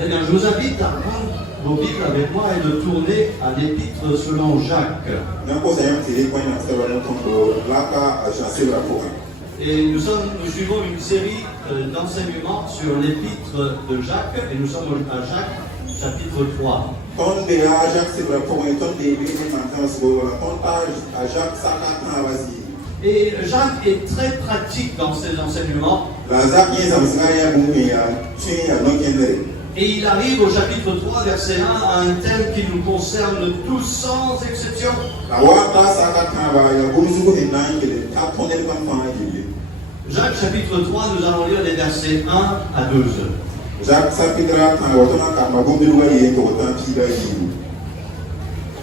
Eh bien, je vous invite à prendre vos Bibles avec moi et de tourner à l'épître selon Jacques. Et nous suivons une série d'enseignements sur l'épître de Jacques, et nous sommes à Jacques, chapitre 3. Et Jacques est très pratique dans ses enseignements. Et il arrive au chapitre 3, verset 1, à un thème qui nous concerne tous sans exception. Jacques chapitre 3, nous allons lire les versets 1 à 12.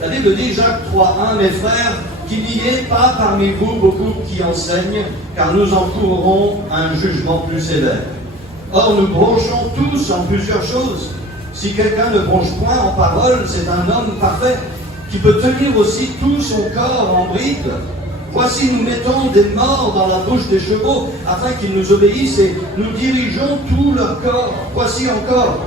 La Bible dit, Jacques 3, 1, mes frères, qu'il n'y ait pas parmi vous beaucoup qui enseignent, car nous encourrons un jugement plus sévère. Or, nous bronchons tous en plusieurs choses. Si quelqu'un ne bronche point en parole, c'est un homme parfait, qui peut tenir aussi tout son corps en bride. Voici, nous mettons des morts dans la bouche des chevaux, afin qu'ils nous obéissent, et nous dirigeons tout leur corps. Voici encore,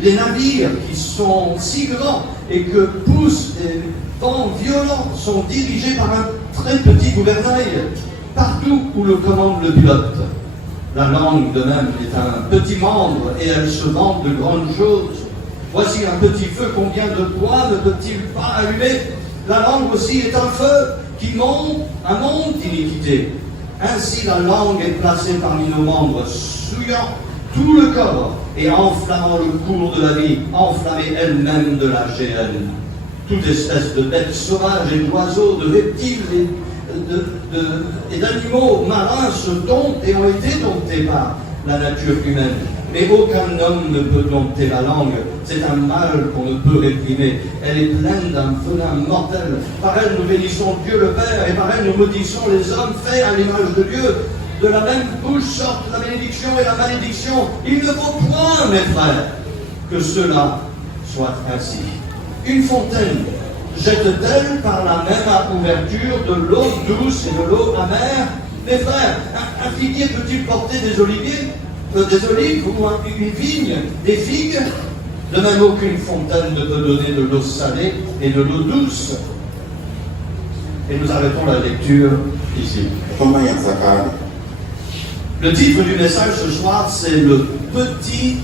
les navires qui sont si grands et que poussent des vents violents sont dirigés par un très petit gouvernail, partout où le commande le pilote. La langue, de même, est un petit membre et elle se vante de grandes choses. Voici un petit feu, combien de bois ne peut-il pas allumer? La langue aussi est un feu qui monte un monde d'iniquité. Ainsi la langue est placée parmi nos membres, souillant tout le corps et enflammant le cours de la vie, enflammée elle-même de la géhenne. Toute espèce de bêtes sauvages et d'oiseaux, de reptiles et d'animaux marins se domptent et ont été domptés par la nature humaine. Mais aucun homme ne peut dompter la langue. C'est un mal qu'on ne peut réprimer. Elle est pleine d'un venin mortel. Par elle nous bénissons Dieu le Père, et par elle nous maudissons les hommes faits à l'image de Dieu. De la même bouche sortent la bénédiction et la malédiction. Il ne faut point, mes frères, que cela soit ainsi. Une fontaine jette-t-elle par la même ouverture de l'eau douce et de l'eau amère? Mes frères, un figuier peut-il porter des olives ou une vigne, des figues? De même, aucune fontaine ne peut donner de l'eau salée et de l'eau douce. Et nous arrêtons la lecture ici. Le titre du message ce soir, c'est le petit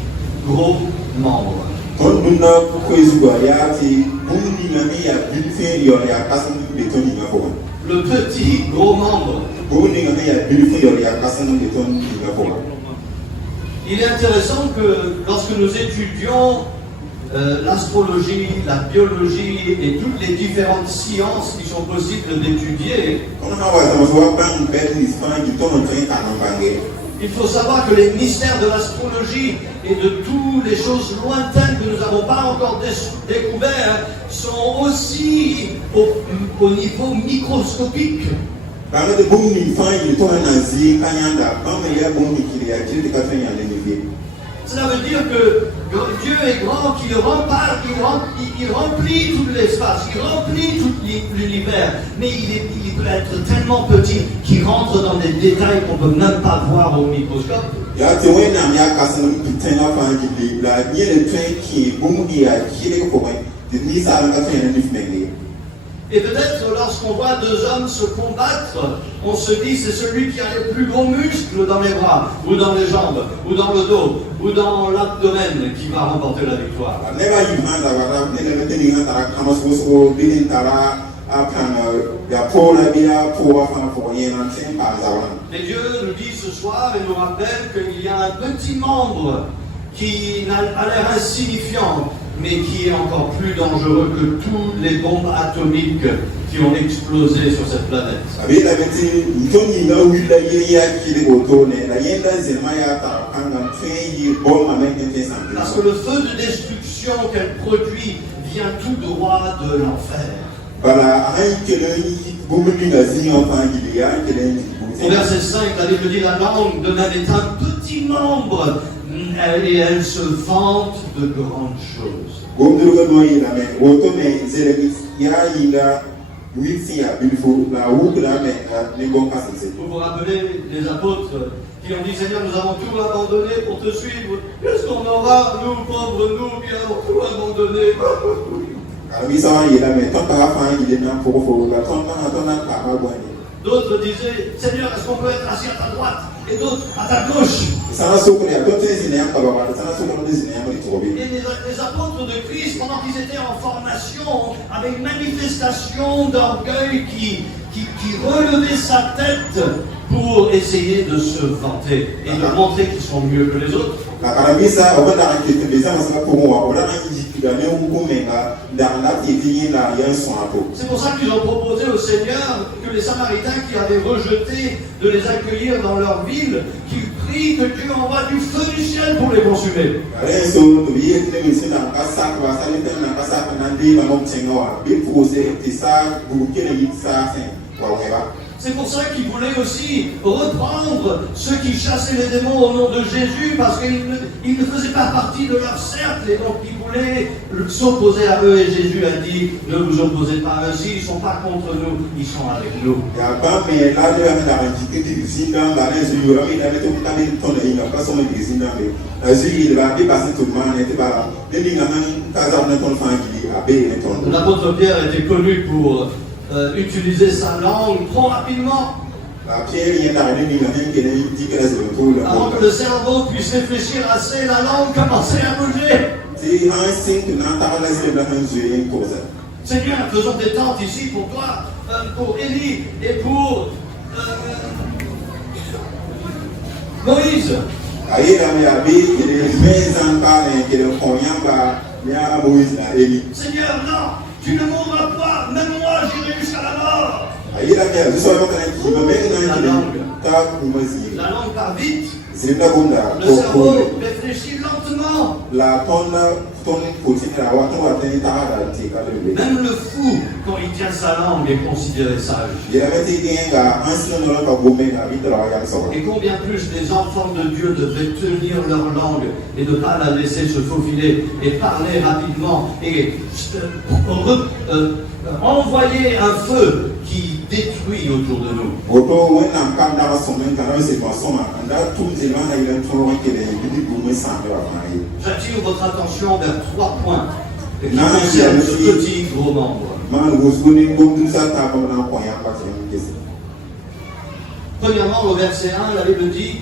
gros membre. Le petit gros membre. Il est intéressant que lorsque nous étudions l'astrologie, la biologie et toutes les différentes sciences qui sont possibles d'étudier, il faut savoir que les mystères de l'astrologie et de toutes les choses lointaines que nous n'avons pas encore découvertes sont aussi au niveau microscopique. Cela veut dire que Dieu est grand, qu'il il remplit tout l'espace, il remplit tout l'univers, mais il peut être tellement petit qu'il rentre dans des détails qu'on ne peut même pas voir au microscope. Et peut-être lorsqu'on voit deux hommes se combattre, on se dit c'est celui qui a les plus gros muscles dans les bras, ou dans les jambes, ou dans le dos, ou dans l'abdomen qui va remporter la victoire. Mais Dieu nous dit ce soir et nous rappelle qu'il y a un petit membre qui a l'air insignifiant, mais qui est encore plus dangereux que toutes les bombes atomiques qui ont explosé sur cette planète. Parce que le feu de destruction qu'elle produit vient tout droit de l'enfer. Au verset 5, la Bible dit la langue de même est un petit membre et elle se vante de grandes choses. Vous vous rappelez les apôtres qui ont dit Seigneur, nous avons tout abandonné pour te suivre. Qu'est-ce qu'on aura, nous, pauvres nous, qui avons tout abandonné? D'autres disaient Seigneur, est-ce qu'on peut être assis à ta droite? Et d'autres à ta gauche. Et les apôtres de Christ, pendant qu'ils étaient en formation, avaient une manifestation d'orgueil qui relevait sa tête pour essayer de se vanter et de montrer qu'ils sont mieux que les autres. C'est pour ça qu'ils ont proposé au Seigneur que les Samaritains qui avaient rejeté de les accueillir dans leur ville, qu'ils prient que Dieu envoie du feu du ciel pour les consumer. C'est pour ça qu'ils voulaient aussi reprendre ceux qui chassaient les démons au nom de Jésus, parce qu'ils ne faisaient pas partie de leur cercle, et donc ils voulaient s'opposer à eux. Et Jésus a dit, ne vous opposez pas à eux, s'ils ne sont pas contre nous, ils sont avec nous. L'apôtre Pierre était connu pour utiliser sa langue trop rapidement. Avant que le cerveau puisse réfléchir assez, la langue commençait à bouger. Seigneur, faisons des tentes ici pour toi, pour Élie et pour Moïse. Seigneur, non, tu ne mourras pas, même moi j'irai jusqu'à la mort. La langue part vite. Le cerveau réfléchit lentement. Même le fou, quand il tient sa langue, est considéré sage. Et combien plus les enfants de Dieu devraient tenir leur langue et ne pas la laisser se faufiler et parler rapidement et envoyer un feu qui détruit autour de nous. J'attire votre attention vers 3 points qui concernent ce petit gros membre. Premièrement, au verset 1, la Bible dit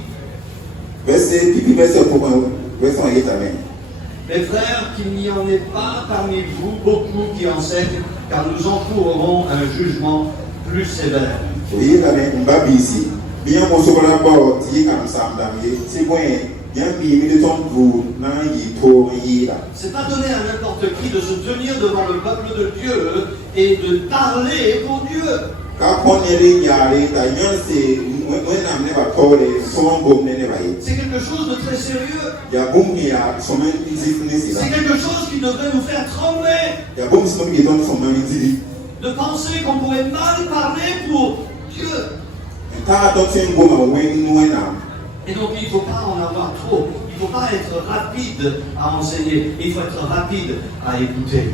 mes frères, qu'il n'y en ait pas parmi vous beaucoup qui enseignent, car nous encourrons un jugement plus sévère. C'est pas donné à n'importe qui de se tenir devant le peuple de Dieu et de parler pour Dieu. C'est quelque chose de très sérieux. C'est quelque chose qui devrait nous faire trembler. De penser qu'on pourrait mal parler pour Dieu. Et donc il ne faut pas en avoir trop. Il ne faut pas être rapide à enseigner. Il faut être rapide à écouter.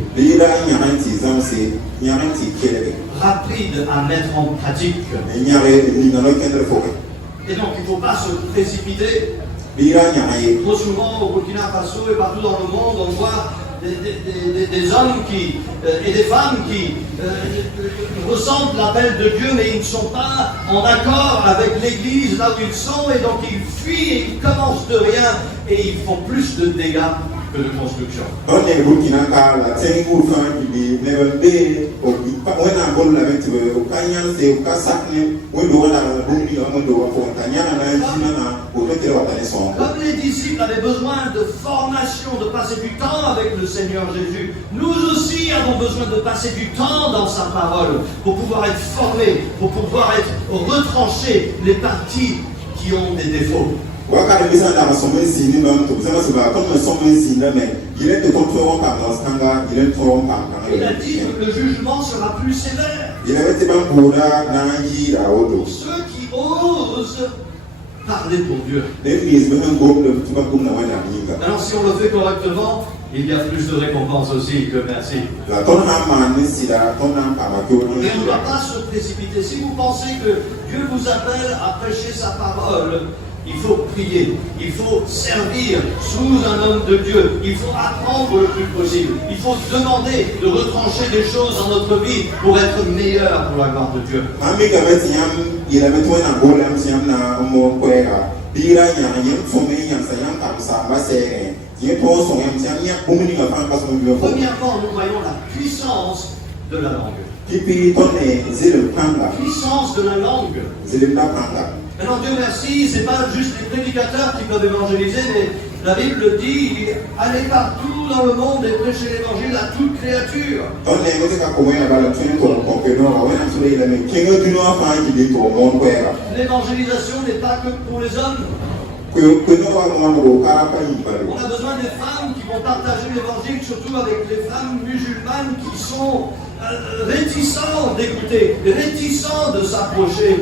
Rapide à mettre en pratique. Et donc il ne faut pas se précipiter. Trop souvent au Burkina Faso et partout dans le monde, on voit des hommes et des femmes qui ressentent l'appel de Dieu, mais ils ne sont pas en accord avec l'église là où ils sont, et donc ils fuient et ils commencent de rien et ils font plus de dégâts que de construction. Comme les disciples avaient besoin de formation, de passer du temps avec le Seigneur Jésus, nous aussi avons besoin de passer du temps dans sa parole pour pouvoir être formés, pour pouvoir être retranchés les parties qui ont des défauts. Il a dit que le jugement sera plus sévère. Pour ceux qui osent parler pour Dieu. Alors si on le fait correctement, il y a plus de récompense aussi que merci. Et on ne doit pas se précipiter. Si vous pensez que Dieu vous appelle à prêcher sa parole, Il faut prier, il faut servir sous un homme de Dieu, il faut apprendre le plus possible, il faut demander de retrancher des choses dans notre vie pour être meilleur pour la gloire de Dieu. Premièrement, nous voyons la puissance de la langue. La puissance de la langue. Maintenant, Dieu merci, ce n'est pas juste les prédicateurs qui peuvent évangéliser, mais la Bible dit allez partout dans le monde et prêchez l'évangile à toute créature. L'évangélisation n'est pas que pour les hommes. On a besoin des femmes qui vont partager l'évangile, surtout avec les femmes musulmanes qui sont réticentes d'écouter, réticentes de s'approcher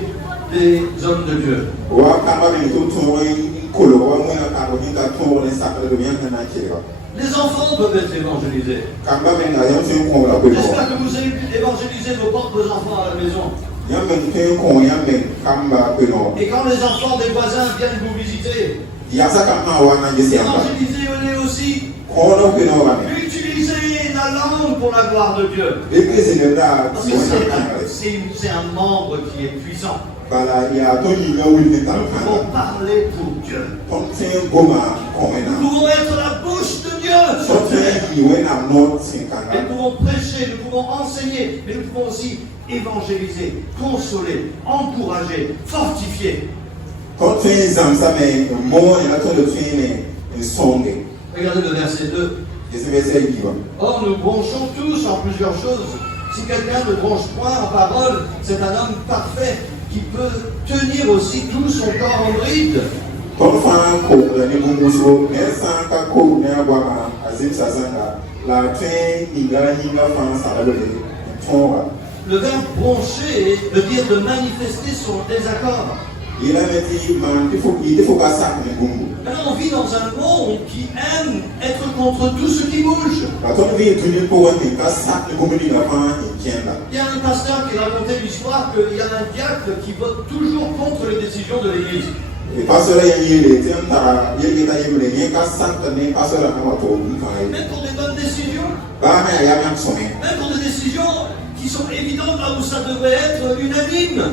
des hommes de Dieu. Les enfants peuvent être évangélisés. J'espère que vous évangélisez vos propres enfants à la maison. Et quand les enfants des voisins viennent vous visiter, évangélisez-les aussi. Utilisez la langue pour la gloire de Dieu. C'est un membre qui est puissant. Nous pouvons parler pour Dieu. Nous pouvons être la bouche de Dieu sur terre. Nous pouvons prêcher, nous pouvons enseigner, mais nous pouvons aussi évangéliser, consoler, encourager, fortifier. Regardez le verset 2. Or, nous bronchons tous en plusieurs choses. Si quelqu'un ne bronche point en parole, c'est un homme parfait qui peut tenir aussi tout son corps en bride. Le verbe broncher veut dire de manifester son désaccord. Maintenant, on vit dans un monde qui aime être contre tout ce qui bouge. Il y a un pasteur qui racontait l'histoire qu'il y a un diacre qui vote toujours contre les décisions de l'Église. Même pour des bonnes décisions. Même pour des décisions qui sont évidentes là où ça devrait être unanime.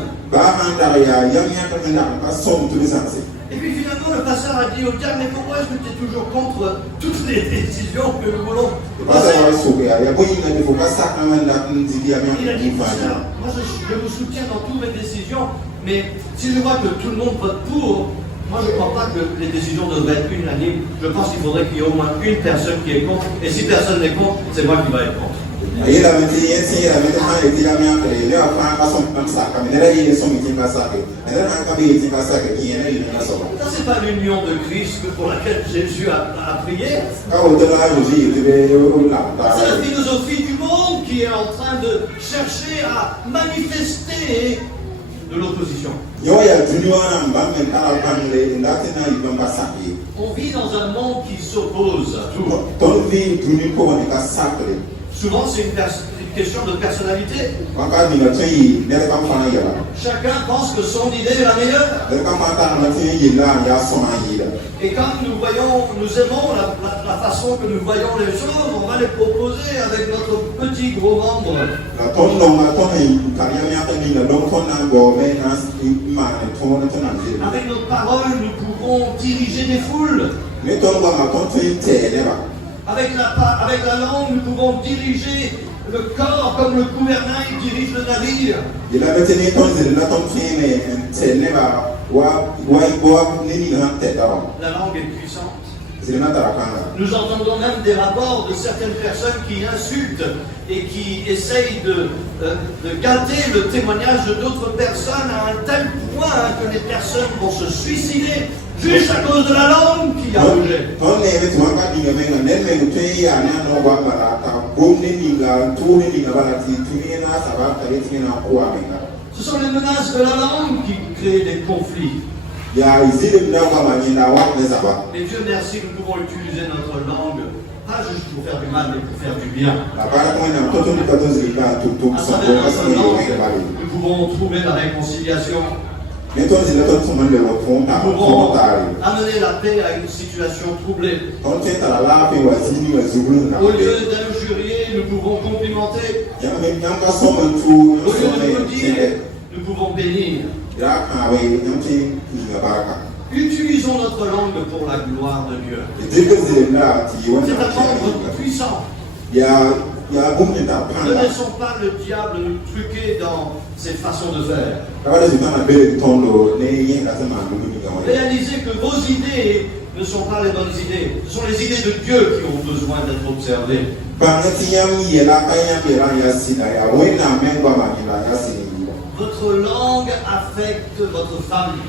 Et puis finalement le pasteur a dit au diable, mais pourquoi est-ce que tu es toujours contre toutes les décisions que nous voulons? Il a dit, pasteur, moi je vous soutiens dans toutes mes décisions, mais si je vois que tout le monde vote pour, moi je ne crois pas que les décisions devraient être unanimes. Je pense qu'il faudrait qu'il y ait au moins une personne qui est contre, et si personne n'est contre, c'est moi qui vais être contre. Ça, c'est pas l'union de Christ pour laquelle Jésus a prié. C'est la philosophie du monde qui est en train de chercher à manifester de l'opposition. On vit dans un monde qui s'oppose à tout. Souvent, c'est une question de personnalité. Chacun pense que son idée est la meilleure. Et quand nous aimons la façon que nous voyons les choses, on va les proposer avec notre petit gros membre. Avec nos paroles, nous pouvons diriger des foules. Avec la langue, nous pouvons diriger le corps comme le gouvernail dirige le navire. La langue est puissante. Nous entendons même des rapports de certaines personnes qui insultent et qui essayent de gâter le témoignage de d'autres personnes à un tel point que les personnes vont se suicider juste à cause de la langue qui a bougé. Ce sont les menaces de la langue qui créent des conflits. Mais Dieu merci, nous pouvons utiliser notre langue, pas juste pour faire du mal, mais pour faire du bien. À travers notre langue, nous pouvons trouver la réconciliation. mais toi c'est là quand on le retourne à Nous pouvons ton amener la paix à une situation troublée. quand tu es à la paix voici nous zulu na Au lieu d'injurier, nous pouvons complimenter. ya même quand son tout Au lieu de nous dire, nous pouvons bénir. ya ka we yanti na baraka Utilisons notre langue pour la gloire de Dieu. dès que c'est là tu vois C'est un membre puissant. ya beaucoup de temps Ne laissons pas le diable nous truquer dans ses façons de faire. Réalisez que vos idées ne sont pas les bonnes idées. Ce sont les idées de Dieu qui ont besoin d'être observées. Votre langue affecte votre famille.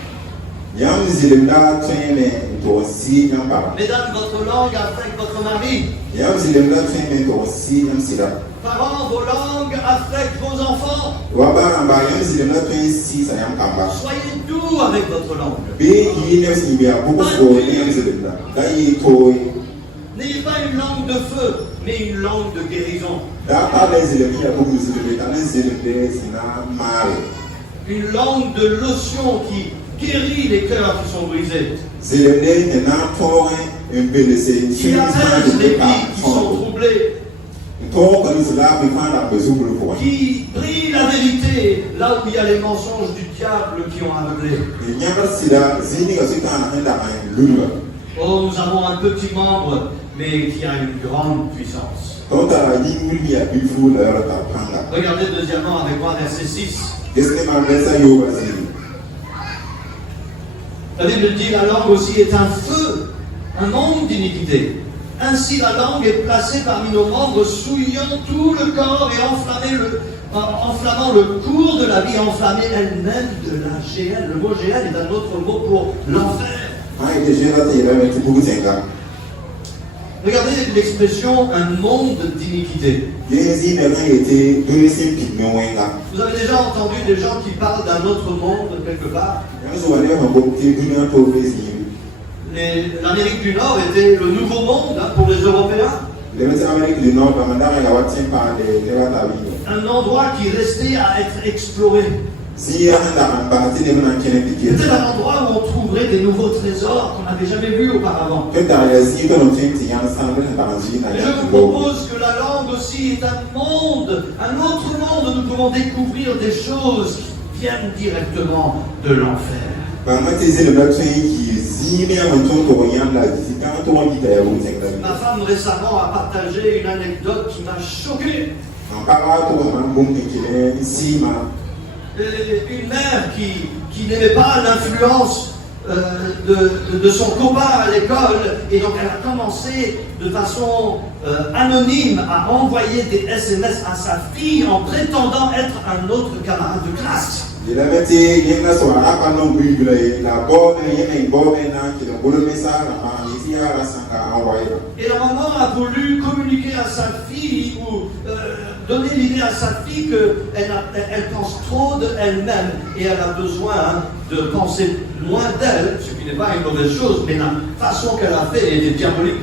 Mesdames, votre langue affecte votre mari. Parents, vos langues affectent vos enfants. Soyez doux avec votre langue. N'ayez pas une langue de feu, mais une langue de guérison. Une langue de lotion qui guérit les cœurs qui sont brisés. Qui apaise les vies qui sont troublées. Qui brille la vérité là où il y a les mensonges du diable qui ont aveuglé. Oh, nous avons un petit membre, mais qui a une grande puissance. Regardez deuxièmement avec moi verset 6. La Bible dit la langue aussi est un feu, un nombre d'iniquité. Ainsi la langue est placée parmi nos membres, souillant tout le corps et enflammant le cours de la vie, enflammée elle-même de la géhenne. Le mot géhenne est un autre mot pour l'enfer. Regardez l'expression un monde d'iniquité. Vous avez déjà entendu des gens qui parlent d'un autre monde quelque part? L'Amérique du Nord était le nouveau monde pour les Européens. Un endroit qui restait à être exploré. C'était un endroit où on trouverait des nouveaux trésors qu'on n'avait jamais vus auparavant. Et je vous propose que la langue aussi est un monde, un autre monde où nous pouvons découvrir des choses qui viennent directement de l'enfer. Ma femme récemment a partagé une anecdote qui m'a choqué. Une mère qui n'aimait pas l'influence de son copain à l'école, et donc elle a commencé de façon anonyme à envoyer des SMS à sa fille en prétendant être un autre camarade de classe. Et la maman a voulu communiquer à sa fille ou donner l'idée à sa fille qu'elle pense trop d'elle-même et elle a besoin de penser moins d'elle, ce qui n'est pas une mauvaise chose, mais la façon qu'elle a fait était diabolique.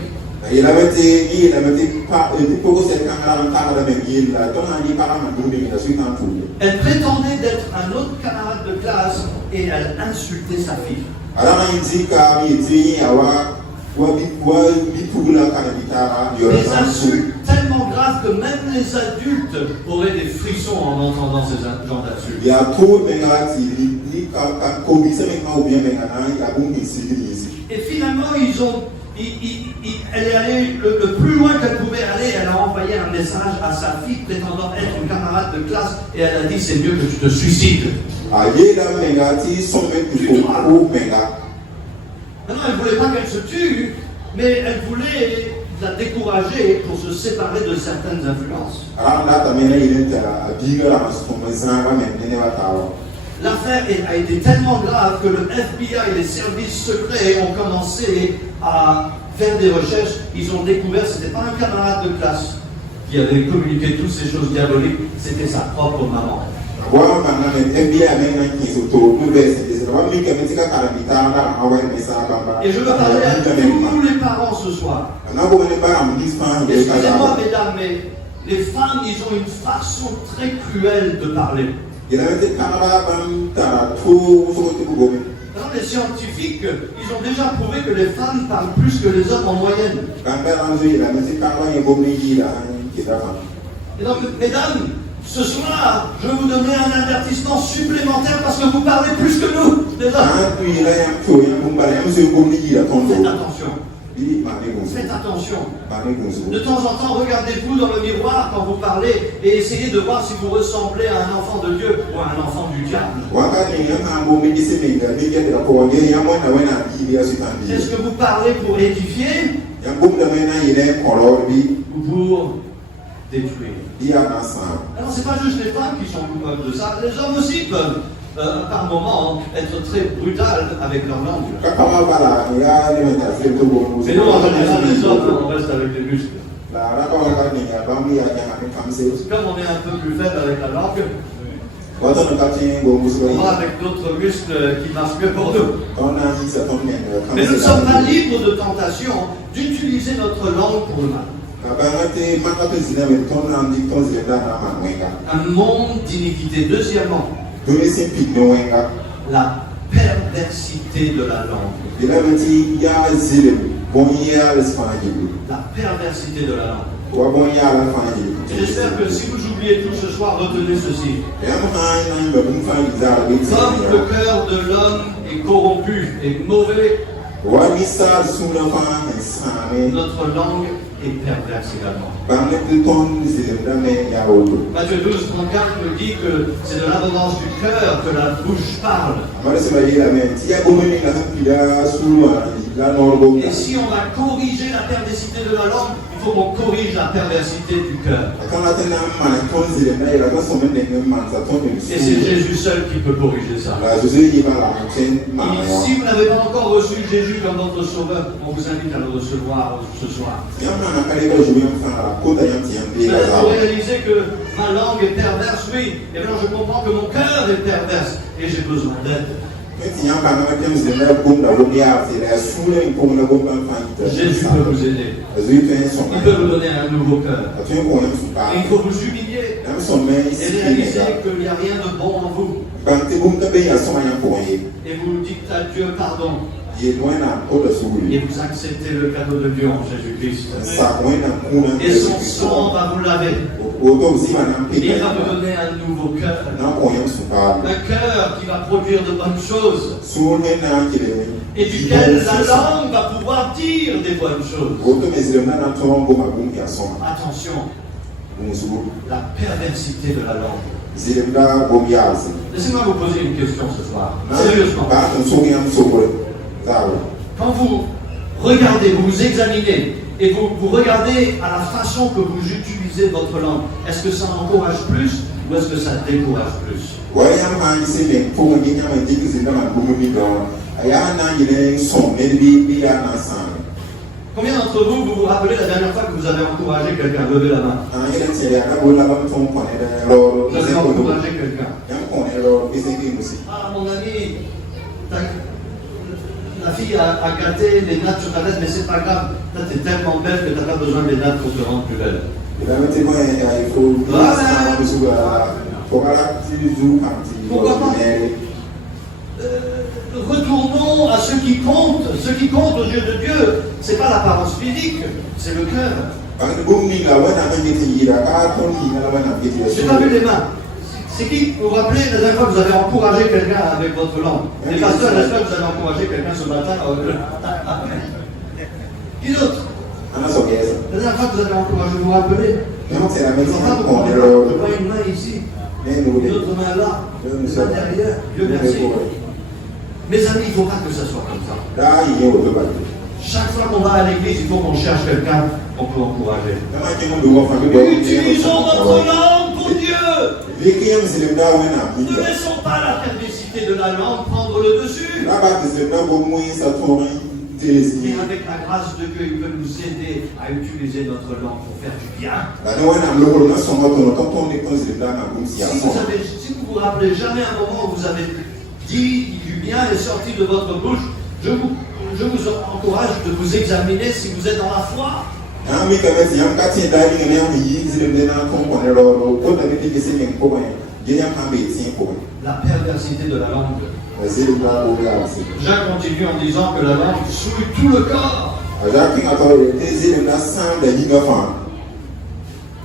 Elle prétendait d'être un autre camarade de classe et elle insultait sa fille. Des insultes tellement graves que même les adultes auraient des frissons en entendant ces genres d'insultes. Et finalement, elle est allée le plus loin qu'elle pouvait aller. Elle a envoyé un message à sa fille prétendant être une camarade de classe et elle a dit c'est mieux que tu te suicides. Maintenant, elle ne voulait pas qu'elle se tue, mais elle voulait la décourager pour se séparer de certaines influences. L'affaire a été tellement grave que le FBI et les services secrets ont commencé à faire des recherches. Ils ont découvert que ce n'était pas un camarade de classe qui avait communiqué toutes ces choses diaboliques, c'était sa propre maman. Et je veux parler à tous les parents ce soir. Excusez-moi mesdames, mais les femmes, ils ont une façon très cruelle de parler. il a été carrément dans tout ce que vous Alors, les scientifiques, ils ont déjà prouvé que les femmes parlent plus que les hommes en moyenne. Et donc, mesdames, ce soir, je vais vous donner un avertissement supplémentaire parce que vous parlez plus que nous, les hommes. Faites attention. Faites attention. De temps en temps, regardez-vous dans le miroir quand vous parlez et essayez de voir si vous ressemblez à un enfant de Dieu ou à un enfant du diable. Est-ce que vous parlez pour édifier ou pour détruire? Alors, ce n'est pas juste les femmes qui sont coupables de ça, les hommes aussi peuvent. Par moments, être très brutal avec leur langue. Mais nous, en général, les hommes, on reste avec les muscles. Comme on est un peu plus faible avec la langue, on va avec d'autres muscles qui marchent mieux pour nous. Mais nous ne sommes pas libres de tentation d'utiliser notre langue pour le mal. Un monde d'iniquité. Deuxièmement, la perversité de la langue. La perversité de la langue. Et j'espère que si vous oubliez tout ce soir, retenez ceci. Comme le cœur de l'homme est corrompu et mauvais, notre langue est perverse également. Matthieu 12, 34 nous dit que c'est de l'abondance du cœur que la bouche parle. Et si on va corriger la perversité de la langue, il faut qu'on corrige la perversité du cœur. Et c'est Jésus seul qui peut corriger ça. Et si vous n'avez pas encore reçu Jésus comme votre sauveur, on vous invite à le recevoir ce soir. Vous réalisez que ma langue est perverse, oui. Et maintenant je comprends que mon cœur est perverse et j'ai besoin d'aide. Jésus peut vous aider. Il peut vous donner un nouveau cœur. Et il faut vous humilier et réaliser qu'il n'y a rien de bon en vous. Et vous dites à Dieu pardon. Et vous acceptez le cadeau de Dieu en Jésus-Christ. Et son sang va vous laver. Il va vous donner un nouveau cœur. Un cœur qui va produire de bonnes choses. Et duquel la langue va pouvoir dire des bonnes choses. Attention. La perversité de la langue. Laissez-moi vous poser une question ce soir. Sérieusement. Quand vous regardez, vous vous examinez et vous regardez à la façon que vous utilisez votre langue, est-ce que ça encourage plus ou est-ce que ça décourage plus? Combien d'entre vous vous rappelez la dernière fois que vous avez encouragé quelqu'un? Levez la main. Vous avez encouragé quelqu'un. Ah, mon ami, la fille a gâté les nattes sur ta tête, mais c'est pas grave. Toi, t'es tellement belle que t'as pas besoin des nattes pour te rendre plus belle. Pourquoi pas? Retournons à ce qui compte. Ce qui compte aux yeux de Dieu, c'est pas l'apparence physique, c'est le cœur. J'ai pas vu les mains. C'est qui, vous vous rappelez, la dernière fois que vous avez encouragé quelqu'un avec votre langue? Les pasteurs, j'espère que vous avez encouragé quelqu'un ce matin. Qui d'autre? La dernière fois que vous avez encouragé, vous vous rappelez? Je vois une main ici, une autre main là, une main derrière. Dieu merci. Mes amis, il ne faut pas que ça soit comme ça. Chaque fois qu'on va à l'église, il faut qu'on cherche quelqu'un qu'on peut encourager. Utilisons notre langue pour Dieu. Ne laissons pas la perversité de la langue prendre le dessus. Et avec la grâce de Dieu, il peut nous aider à utiliser notre langue pour faire du bien. Si vous vous rappelez jamais un moment où vous avez dit du bien est sorti de votre bouche, je vous encourage de vous examiner si vous êtes dans la foi. La perversité de la langue. Jacques continue en disant que la langue souille tout le corps.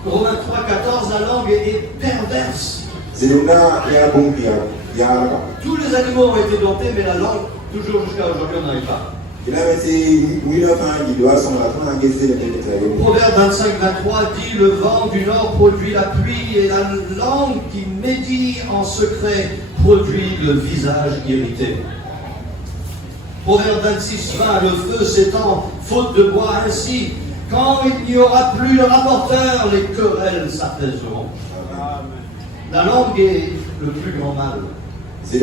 Romains 3,14, la langue est perverse. Tous les animaux ont été domptés, mais la langue, toujours jusqu'à aujourd'hui, on n'arrive pas. Proverbe 25-23 dit: le vent du nord produit la pluie, et la langue qui médit en secret produit le visage irrité. Proverbe 26-20, le feu s'étend, faute de bois, ainsi, quand il n'y aura plus de rapporteur, les querelles s'apaiseront. La langue est le plus grand mal. Il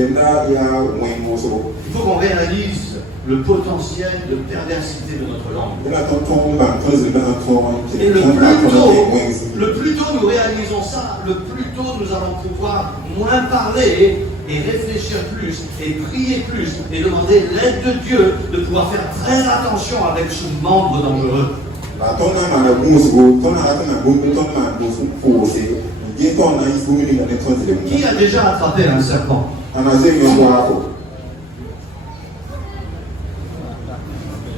faut qu'on réalise le potentiel de perversité de notre langue. Et le plus tôt nous réalisons ça, le plus tôt nous allons pouvoir moins parler et réfléchir plus, et prier plus, et demander l'aide de Dieu, de pouvoir faire très attention avec ce membre dangereux. Qui a déjà attrapé un serpent?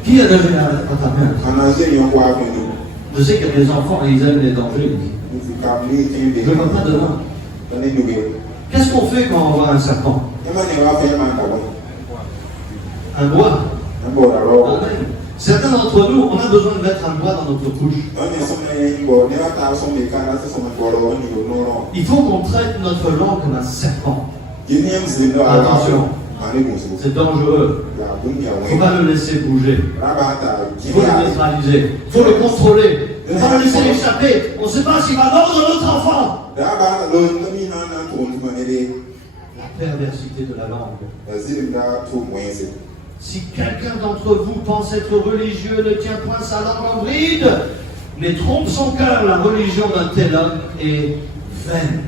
Qui a déjà attrapé un serpent? Je sais qu'il y a des enfants et ils aiment les dangers. Je ne vois pas demain. Qu'est-ce qu'on fait quand on voit un serpent? Un bois. Amen. Certains d'entre nous, on a besoin de mettre un bois dans notre couche. Il faut qu'on traite notre langue comme un serpent. Attention, c'est dangereux. Il ne faut pas le laisser bouger. Il faut le neutraliser. Il faut le contrôler. Il ne faut pas le laisser échapper. On ne sait pas s'il va mordre notre enfant. La perversité de la langue. Si quelqu'un d'entre vous pense être religieux, ne tient point sa langue en bride, mais trompe son cœur, la religion d'un tel homme est vaine.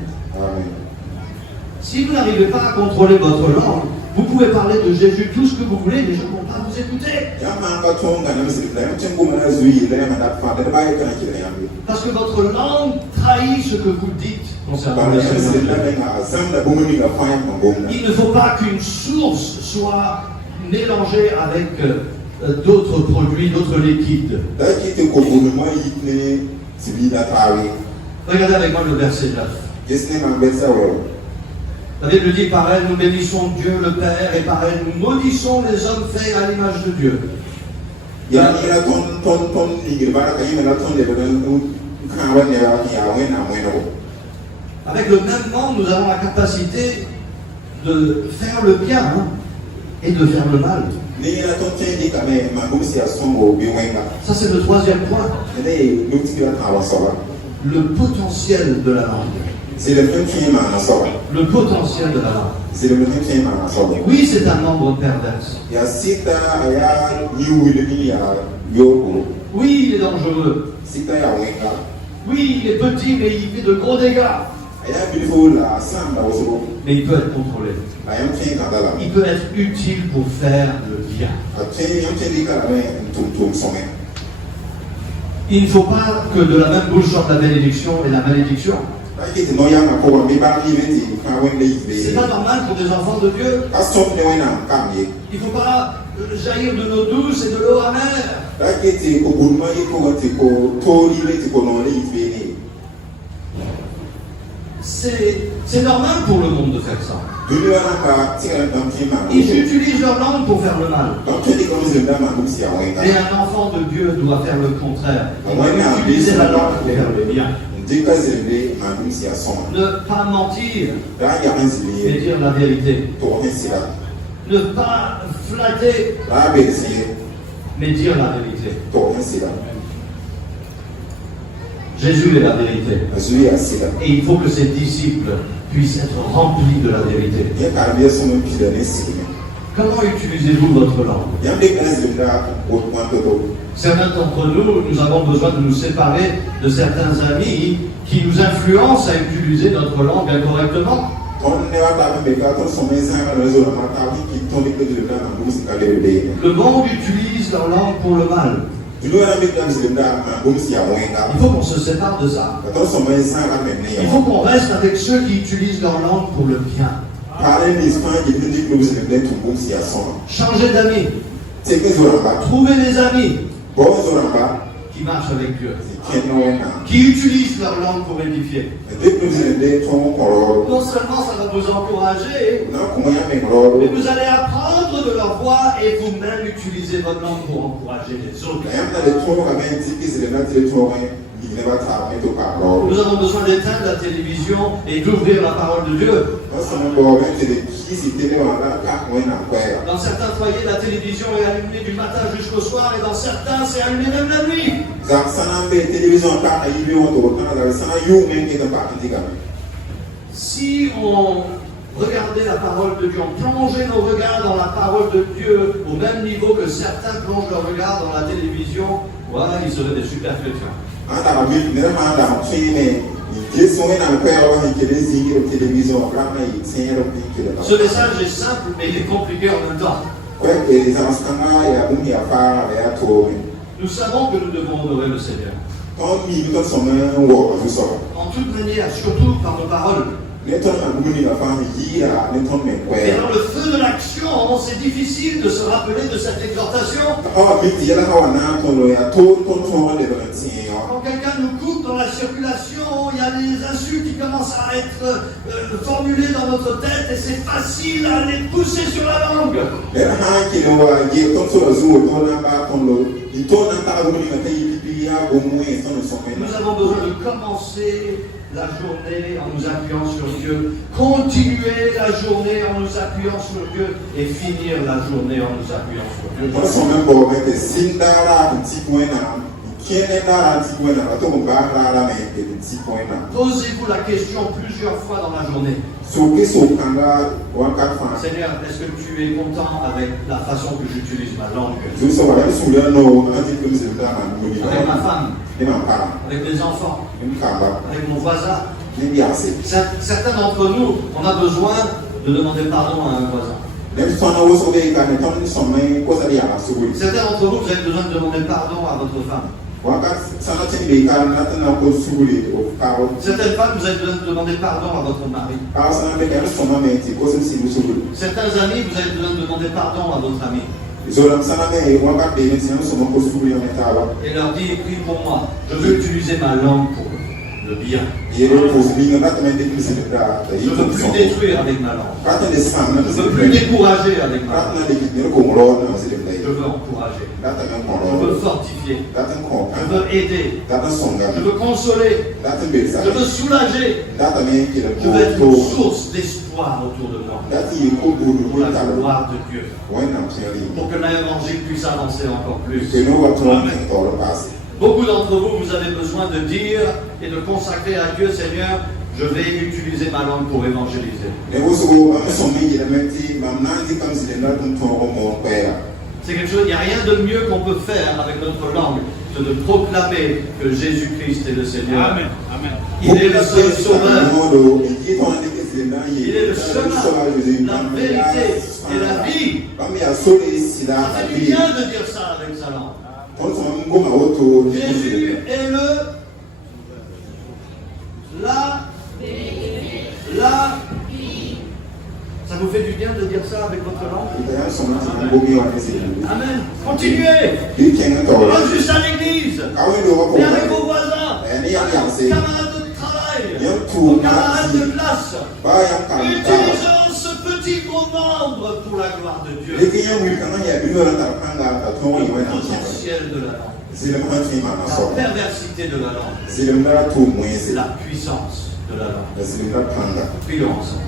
Si vous n'arrivez pas à contrôler votre langue, vous pouvez parler de Jésus tout ce que vous voulez, les gens ne vont pas vous écouter. Parce que votre langue trahit ce que vous dites concernant le Seigneur. Il ne faut pas qu'une source soit mélangée avec d'autres produits, d'autres liquides. Regardez avec moi le verset 9. La Bible dit: par elle nous bénissons Dieu le Père, et par elle nous maudissons les hommes faits à l'image de Dieu. Avec le même membre, nous avons la capacité de faire le bien et de faire le mal. Ça, c'est le troisième point. Le potentiel de la langue. Le potentiel de la langue. Oui, c'est un membre pervers. Oui, il est dangereux. Oui, il est petit, mais il fait de gros dégâts. Mais il peut être contrôlé. Il peut être utile pour faire le bien. Il ne faut pas que de la même bouche sorte la bénédiction et la malédiction. C'est pas normal pour des enfants de Dieu. Il ne faut pas jaillir de l'eau douce et de l'eau amère. C'est normal pour le monde de faire ça. Ils utilisent leur langue pour faire le mal. Mais un enfant de Dieu doit faire le contraire. Il doit utiliser la langue pour faire le bien. Ne pas mentir, mais dire la vérité. Ne pas flatter, mais dire la vérité. Jésus est la vérité. Et il faut que ses disciples puissent être remplis de la vérité. Comment utilisez-vous votre langue? Certains d'entre nous, nous avons besoin de nous séparer de certains amis qui nous influencent à utiliser notre langue incorrectement. Le monde utilise leur langue pour le mal. du loin avec la musique là comme si à Il faut qu'on se sépare de ça. quand on met ça à Il faut qu'on reste avec ceux qui utilisent leur langue pour le bien. parler l'Espagne et dire que vous avez tout comme si à son Changer d'amis. c'est que Zoramba Trouver des amis bon Zoramba qui marchent avec Dieu. c'est qui non Qui utilisent leur langue pour édifier. dès que vous avez ton corps Non seulement ça va vous encourager, non comment y a mes corps mais vous allez apprendre de leur voix et vous-même utiliser votre langue pour encourager les autres. même dans les tours quand même dit que c'est là les tours il ne va travailler tout par l'ordre Nous avons besoin d'éteindre la télévision et d'ouvrir la parole de Dieu. non seulement bon même c'est des qui c'était là là quand on a quoi Dans certains foyers, la télévision est allumée du matin jusqu'au soir et dans certains, c'est allumé même la nuit. ça n'a pas télévision pas il y a autant ça you même qui est pas critique. Si on regardait la parole de Dieu, on plongeait nos regards dans la parole de Dieu au même niveau que certains plongent leur regard dans la télévision, voilà, ils seraient des super chrétiens. Anda Bible ne ma da tsine ni so na kwa wa ni kele zingi télévision kama yi tsere bi kele. Ce message est simple mais il est compliqué en même temps. Ouais et ça skanga ya bumi ya fa ya to. Nous savons que nous devons honorer le Seigneur. Quand mi ko so ma wo so so. En toute manière, surtout par nos paroles. Ne ton na bumi la fa yi ya ne ton me kwa. Et dans le feu de l'action, c'est difficile de se rappeler de cette exhortation. Ah mi ti ya la wa na to lo ya to de le Quand quelqu'un nous coupe dans la circulation, il y a des insultes qui commencent à être formulées dans notre tête et c'est facile à les pousser sur la langue. Nous avons besoin de commencer la journée en nous appuyant sur Dieu, continuer la journée en nous appuyant sur Dieu et finir la journée en nous appuyant sur Dieu. Posez-vous la question plusieurs fois dans la journée. Seigneur, est-ce que tu es content avec la façon que j'utilise ma langue? Avec ma femme, avec mes enfants, avec mon voisin. Certains d'entre nous, on a besoin de demander pardon à un voisin. Certains d'entre vous, vous avez besoin de demander pardon à votre femme. Certaines femmes, vous avez besoin de demander pardon à votre mari. Certains amis, vous avez besoin de demander pardon à votre ami. Et leur dire, prie pour moi, je veux utiliser ma langue pour le bien. Je ne veux plus détruire avec ma langue. Je ne veux plus décourager avec ma langue. Je veux encourager. Je veux fortifier. Je veux aider. Je veux consoler. Je veux soulager. Je veux être une source d'espoir autour de moi. Pour la gloire de Dieu. Pour que l'évangile puisse avancer encore plus. Beaucoup d'entre vous, vous avez besoin de dire et de consacrer à Dieu, Seigneur, je vais utiliser ma langue pour évangéliser. C'est quelque chose, il n'y a rien de mieux qu'on peut faire avec notre langue que de proclamer que Jésus-Christ est le Seigneur. Amen. Amen. Il est le seul sauveur. Il est le chemin, la vérité et la vie. Ça fait du bien de dire ça avec sa langue. Jésus est la Ça vous fait du bien de dire ça avec votre langue? Amen. Continuez. Pas juste à l'église, mais avec vos voisins, avec vos camarades de travail, vos camarades de classe. Utilisons ce petit membre pour la gloire de Dieu. Le potentiel de la langue. La perversité de la langue. La puissance de la langue. Prions ensemble.